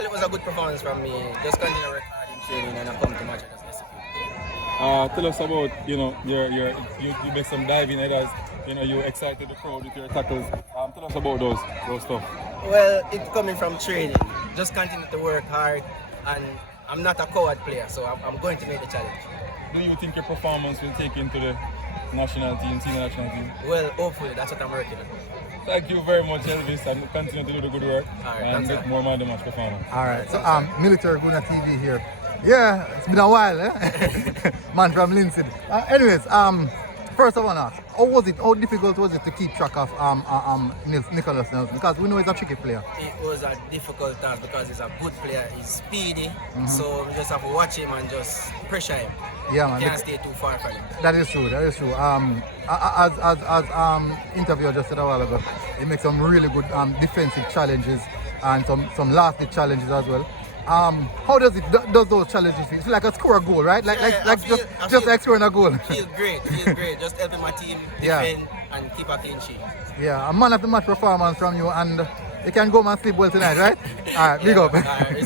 Well, it was a good performance from me. Just continue to work hard in training and I come to match and just execute. Tell us about, you make some diving headers, you excited the crowd with your tackles. Tell us about those stuff. Well, it's coming from training. Just continue to work hard, and I'm not a coward player, so I'm going to make the challenge. Do you think your performance will take you into the national team, senior national team? Well, hopefully, that's what I'm working on. Thank you very much, Elvis, and continue to do the good work. All right, and get more man the match performance. All right, so Military Guna TV here. Yeah, it's been a while, eh? Man from Lindsay. Anyways, first I want to ask, how difficult was it to keep track of Nicholas Nelson? Because we know he's a tricky player. It was a difficult task because he's a good player, he's speedy, so we just have to watch him and just pressure him. Yeah, man. Can't stay too far from him. That is true. As interviewer just said a while ago, he makes some really good defensive challenges and some last-hit challenges as well. How does those challenges feel? It's like a score a goal, right? Just like scoring a goal. Feel great. Just helping my team defend and keep a clean sheet. Yeah, a man of the match performance from you, and you can go and sleep well tonight, right? All right, big up. All right,